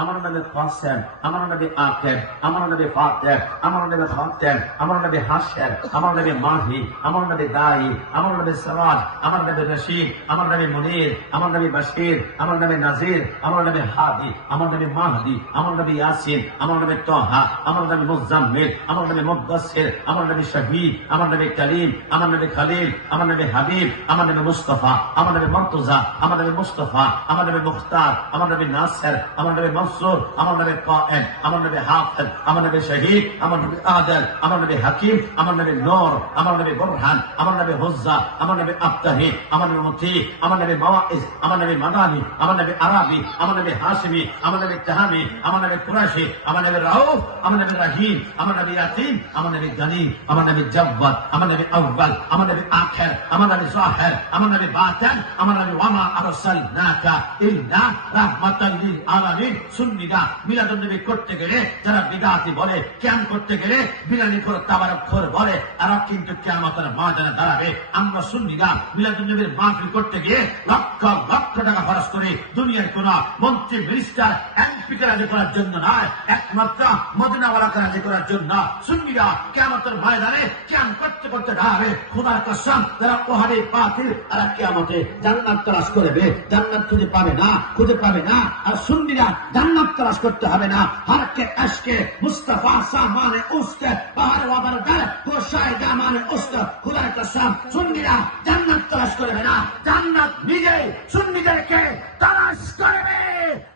আমার নবী কাসেম, আমার নবী আকিব, আমার নবী ফাতিহ, আমার নবী খাতিম, আমার নবী হাশর, আমার নবী মাহি, আমার নবী দাই, আমার নবী সিরাজ, আমার নবী রশিদ, আমার নবী মুনীর, আমার নবী বাশীর, আমার নবী নাজির, আমার নবী হাদি, আমার নবী মাহদি, আমার নবী ইয়াসিন, আমার নবী তাহা, আমার নবী মুজাম্মিল, আমার নবী মুদাসসির, আমার নবী শহীদ, আমার নবী করিম, আমার নবী খলিল, আমার নবী হাবিব, আমার নবী মুস্তাফা, আমার নবী মুর্তজা, আমার নবী মুস্তাফা, আমার নবী মুখতার, আমার নবী নাসির, আমার নবী মনসুর, আমার নবী কায়েম, আমার নবী হাফিজ, আমার নবী শহীদ, আমার নবী আদিল, আমার নবী হাকিম, আমার নবী নূর, আমার নবী বুরহান, আমার নবী হুজ্জা, আমার নবী আবতাহি, আমার নবী মুতি, আমার নবী মাওয়াইজ, আমার নবী মাদানি, আমার নবী আরাবি, আমার নবী হাশিমি, আমার নবী তাহামি, আমার নবী কুরাশি, আমার নবী রাউফ, আমার নবী রাহিম, আমার নবী ইয়াতিম, আমার নবী গনি, আমার নবী জব্বার, আমার নবী আউয়াল, আমার নবী আখির, আমার নবী যাহির, আমার নবী বাতিন, আমার নবী ওয়ামা আরসালনাকা ইল্লা রাহমাতাল লিল আলামিন। সুন্নিরা মিলাদুন নবী করতে গেলে যারা বিদআতি বলে, কিয়াম করতে গেলে বিরানি করে তাবারক করে বলে, আর কিন্তু কিয়ামতের ময়দানে দাঁড়াবে। আমরা সুন্নিরা মিলাদুন নবীর মাহফিল করতে গিয়ে লক্ষ লক্ষ টাকা খরচ করে দুনিয়ার কোন মন্ত্রী মিনিস্টার এমপিকে রাজি করার জন্য নয়, একমাত্র মদিনাওয়ালাকে রাজি করার জন্য। সুন্নিরা কিয়ামতের ময়দানে কিয়াম করতে করতে দাঁড়াবে। খোদার কসম, যারা ওহাবে বাতিল তারা কিয়ামতে জান্নাত তালাশ করবে, জান্নাত খুঁজে পাবে না, খুঁজে পাবে না। আর সুন্নিরা জান্নাত তালাশ করতে হবে না। হরকে আশকে মুস্তাফা সামানে উস্তে বাহার ওয়াবার গায় গোশায় জামানে উস্তে। খোদার কসম, সুন্নিরা জান্নাত তালাশ করবে না, জান্নাত নিজে সুন্নিদেরকে তালাশ করবে।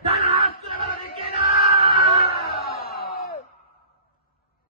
জান্নাত